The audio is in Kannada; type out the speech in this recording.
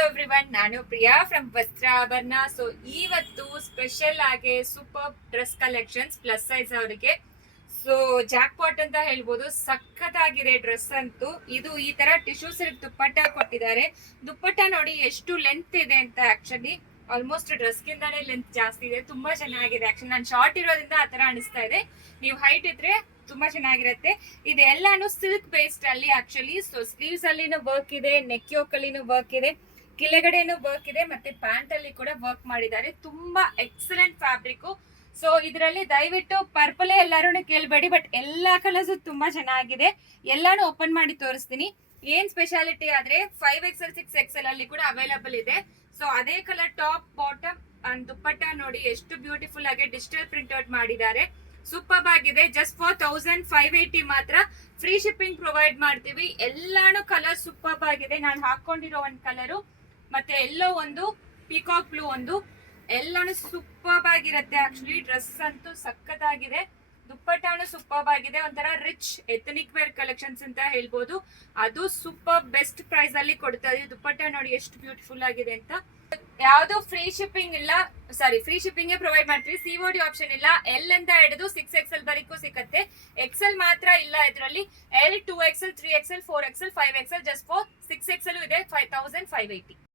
ಹಲೋ ಎವ್ರಿವನ್, ನಾನು ಪ್ರಿಯಾ ಫ್ರಮ್ ವಸ್ತ್ರಾಭರಣ. ಸೊ ಇವತ್ತು ಸ್ಪೆಷಲ್ ಆಗಿ super dress collections plus size ಅವರಿಗೆ. ಸೊ ಜಾಕ್ ಪಾಟ್ ಅಂತ ಹೇಳ್ಬೋದು, ಸಖತ್ತಾಗಿದೆ ಡ್ರೆಸ್ ಅಂತೂ. ಇದು ಈ ತರ ಟಿಶ್ಯೂ ಸಿಲ್ಕ್ ದುಪ್ಪಟ್ಟ ಕೊಟ್ಟಿದ್ದಾರೆ. ದುಪ್ಪಟ್ಟ ನೋಡಿ ಎಷ್ಟು ಲೆಂತ್ ಇದೆ ಅಂತ. ಆಕ್ಚುಲಿ ಆಲ್ಮೋಸ್ಟ್ ಡ್ರೆಸ್ ಗಿಂತಾನೆ ಲೆಂತ್ ಜಾಸ್ತಿ ಇದೆ. ತುಂಬಾ ಚೆನ್ನಾಗಿದೆ. ಆಕ್ಚುಲಿ ನಾನು ಶಾರ್ಟ್ ಇರೋದ್ರಿಂದ ಆತರ ಅನಿಸ್ತಾ ಇದೆ. ನೀವು ಹೈಟ್ ಇದ್ರೆ ತುಂಬಾ ಚೆನ್ನಾಗಿರುತ್ತೆ. ಇದೆಲ್ಲಾನು ಸಿಲ್ಕ್ ಬೇಸ್ಡ್ ಅಲ್ಲಿ ಆಕ್ಚುಲಿ. ಸೊ ಸ್ಲೀವ್ಸ್ ಅಲ್ಲಿನೂ ವರ್ಕ್ ಇದೆ, ನೆಕ್ ಯೋಕ್ ಅಲ್ಲಿನೂ ವರ್ಕ್ ಇದೆ, ಕೆಳಗಡೆನೂ ವರ್ಕ್ ಇದೆ, ಮತ್ತೆ ಪ್ಯಾಂಟ್ ಅಲ್ಲಿ ಕೂಡ ವರ್ಕ್ ಮಾಡಿದ್ದಾರೆ. ತುಂಬಾ ಎಕ್ಸಲೆಂಟ್ ಫ್ಯಾಬ್ರಿಕ್. ಸೊ ಇದರಲ್ಲಿ ದಯವಿಟ್ಟು ಪರ್ಪಲ್ ಎಲ್ಲರೂ ಕೇಳಬೇಡಿ, ಬಟ್ ಎಲ್ಲಾ ಕಲರ್ಸ್ ತುಂಬಾ ಚೆನ್ನಾಗಿದೆ. ಎಲ್ಲಾನು ಓಪನ್ ಮಾಡಿ ತೋರಿಸ್ತೀನಿ. ಏನ್ ಸ್ಪೆಷಾಲಿಟಿ ಆದ್ರೆ 5XL 6XL ಅಲ್ಲಿ ಕೂಡ ಅವೈಲಬಲ್ ಇದೆ. ಸೊ ಅದೇ ಕಲರ್ ಟಾಪ್ ಬಾಟಮ್ ಅಂಡ್ ದುಪ್ಪಟ್ಟ ನೋಡಿ ಎಷ್ಟು ಬ್ಯೂಟಿಫುಲ್ ಆಗಿ ಡಿಜಿಟಲ್ ಪ್ರಿಂಟ್ ಔಟ್ ಮಾಡಿದ್ದಾರೆ. ಸೂಪರ್ ಆಗಿದೆ. ಜಸ್ಟ್ ಫಾರ್ 1580 ಮಾತ್ರ ಫ್ರೀ ಶಿಪ್ಪಿಂಗ್ ಪ್ರೊವೈಡ್ ಮಾಡ್ತೀವಿ. ಎಲ್ಲಾನು ಕಲರ್ ಸೂಪರ್ ಆಗಿದೆ. ನಾನು ಹಾಕೊಂಡಿರೋ ಒಂದು ಕಲರು, ಮತ್ತೆ ಎಲ್ಲೋ ಒಂದು, ಪಿಕಾಕ್ ಬ್ಲೂ ಒಂದು, ಎಲ್ಲಾನು ಸೂಪರ್ ಆಗಿರುತ್ತೆ. ಆಕ್ಚುಲಿ ಡ್ರೆಸ್ ಅಂತೂ ಸಖತ್ತಾಗಿದೆ. ದುಪ್ಪಟ್ಟಾನು ಸೂಪರ್ ಆಗಿದೆ. ಒಂಥರ ರಿಚ್ ಎಥನಿಕ್ ವೇರ್ ಕಲೆಕ್ಷನ್ಸ್ ಅಂತ ಹೇಳ್ಬೋದು. ಅದು ಸೂಪರ್ ಬೆಸ್ಟ್ ಪ್ರೈಸ್ ಅಲ್ಲಿ ಕೊಡ್ತಾ ಇದೆ. ದುಪ್ಪಟ್ಟ ನೋಡಿ ಎಷ್ಟು ಬ್ಯೂಟಿಫುಲ್ ಆಗಿದೆ ಅಂತ. ಯಾವ್ದು ಫ್ರೀ ಶಿಪ್ಪಿಂಗ್ ಇಲ್ಲ, ಫ್ರೀ ಶಿಪ್ಪಿಂಗ್ ಪ್ರೊವೈಡ್ ಮಾಡ್ತೀವಿ. COD ಆಪ್ಷನ್ ಇಲ್ಲ. ಎಲ್ ಅಂತ ಹಿಡಿದು 6XL ವರೆಗೂ ಸಿಕ್ಕತ್ತೆ. XL ಮಾತ್ರ ಇಲ್ಲ ಇದರಲ್ಲಿ. L 2XL 3XL 4XL 5XL just for 6XL ಇದೆ 5580.